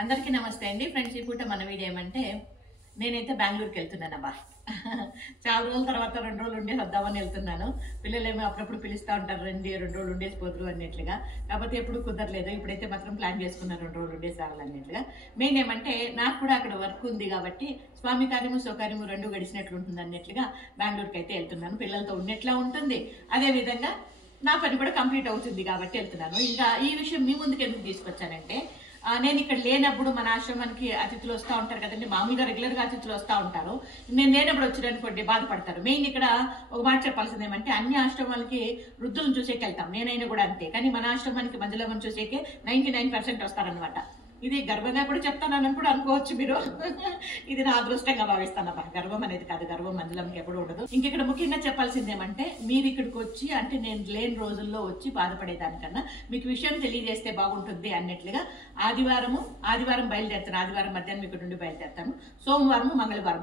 అందరికీ నమస్తే అండి ఫ్రెండ్స్. ఈ పూట మన వీడియో ఏమంటే నేనైతే బెంగళూరుకి వెళ్తున్నానబ్బా. చాలా రోజుల తర్వాత 2 రోజులు ఉండేసి వద్దామని వెళ్తున్నాను. పిల్లలేమో అప్పుడప్పుడు పిలుస్తూ ఉంటారు, రండి 2 రోజులు ఉండేసి పోదురు అన్నట్లుగా. కాకపోతే ఎప్పుడు కుదరలేదు. ఇప్పుడైతే మాత్రం ప్లాన్ చేసుకున్నాను 2 రోజులు ఉండేసి రావాలన్నట్లుగా. మెయిన్ ఏమంటే నాకు కూడా అక్కడ వర్క్ ఉంది కాబట్టి స్వామి కార్యము స్వకార్యము 2 గడిచినట్లు ఉంటుంది అన్నట్లుగా బెంగళూరుకి అయితే వెళ్తున్నాను. పిల్లలతో ఉన్నట్లా ఉంటుంది, అదేవిధంగా నా పని కూడా కంప్లీట్ అవుతుంది కాబట్టి వెళ్తున్నాను. ఇంకా ఈ విషయం మీ ముందుకు ఎందుకు తీసుకొచ్చానంటే, నేను ఇక్కడ లేనప్పుడు మన ఆశ్రమానికి అతిథులు వస్తూ ఉంటారు కదండి. మామూలుగా రెగ్యులర్గా అతిథులు వస్తూ ఉంటారు. నేను లేనప్పుడు వచ్చారనుకోండి బాధపడతారు. మెయిన్ ఇక్కడ ఒక మాట చెప్పాల్సింది ఏమంటే, అన్ని ఆశ్రమాలకి వృద్ధులను చూసేకి వెళ్తాం, నేనైనా కూడా అంతే. కానీ మన ఆశ్రమానికి మంజులమ్మని చూసేకే 99% వస్తారనమాట. ఇది గర్వంగా కూడా చెప్తానని కూడా అనుకోవచ్చు మీరు. ఇది నా అదృష్టంగా భావిస్తానబ్బా. గర్వం అనేది కాదు, గర్వం మంజులమ్మకి ఎప్పుడు ఉండదు. ఇంకెక్కడ ముఖ్యంగా చెప్పాల్సింది ఏమంటే, మీరు ఇక్కడికి వచ్చి అంటే నేను లేని రోజుల్లో వచ్చి బాధపడేదానికన్నా మీకు విషయం తెలియజేస్తే బాగుంటుంది అన్నట్లుగా ఆదివారం బయలుదేరుతాను. ఆదివారం మధ్యాహ్నం ఇక్కడ నుండి బయలుదేరుతాను. సోమవారం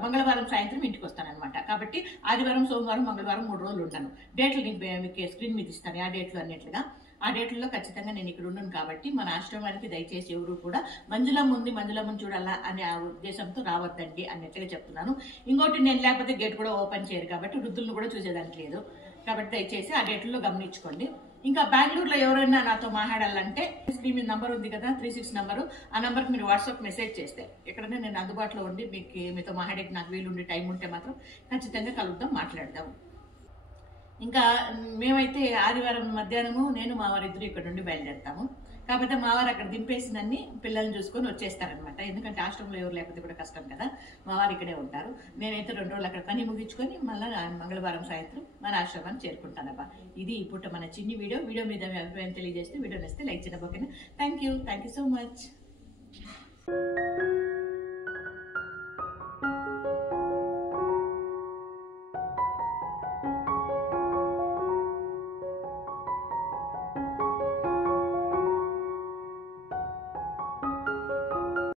మంగళవారం సాయంత్రం ఇంటికి వస్తాను అనమాట. కాబట్టి ఆదివారం సోమవారం మంగళవారం 3 రోజులు ఉంటాను. డేట్లు మీకు స్క్రీన్ మీద ఇస్తాను, ఆ డేట్లు అన్నట్లుగా. ఆ డేట్లలో ఖచ్చితంగా నేను ఇక్కడ ఉన్నాను. కాబట్టి మన ఆశ్రమానికి దయచేసి ఎవరు కూడా మంజులమ్మని చూడాలా అనే ఆ ఉద్దేశంతో రావద్దండి అన్నట్టుగా చెప్తున్నాను. ఇంకోటి, నేను లేకపోతే గేట్ కూడా ఓపెన్ చేయరు కాబట్టి వృద్ధులను కూడా చూసేదానికి లేదు. కాబట్టి దయచేసి ఆ డేట్లలో గమనించుకోండి. ఇంకా బెంగళూరులో ఎవరైనా నాతో మాట్లాడాలంటే స్క్రీన్ మీద నంబర్ ఉంది కదా, 36 నంబరు. ఆ నంబర్కి మీరు వాట్సాప్ మెసేజ్ చేస్తే ఎక్కడైనా నేను అందుబాటులో ఉండి మీతో మాట్లాడేకి నాకు వీలుండి టైం ఉంటే మాత్రం ఖచ్చితంగా కలుద్దాం, మాట్లాడదాం. ఇంకా మేమైతే ఆదివారం మధ్యాహ్నము నేను మావారిద్దరు ఇక్కడ నుండి బయలుదేరుతాము. కాకపోతే మావారు అక్కడ దింపేసినన్ని పిల్లల్ని చూసుకొని వచ్చేస్తారనమాట. ఎందుకంటే ఆశ్రమంలో ఎవరు లేకపోతే కూడా కష్టం కదా, మావారు ఇక్కడే ఉంటారు. నేనైతే 2 రోజులు అక్కడ పని ముగించుకొని మళ్ళీ మంగళవారం సాయంత్రం మన ఆశ్రమాన్ని చేరుకుంటానబ్బా. ఇది ఈ పూట మన చిన్ని వీడియో మీద మీ అభిప్రాయం తెలియజేస్తే వీడియో నచ్చితే లైక్ చేయడం. ఓకేనా? Thank you so much.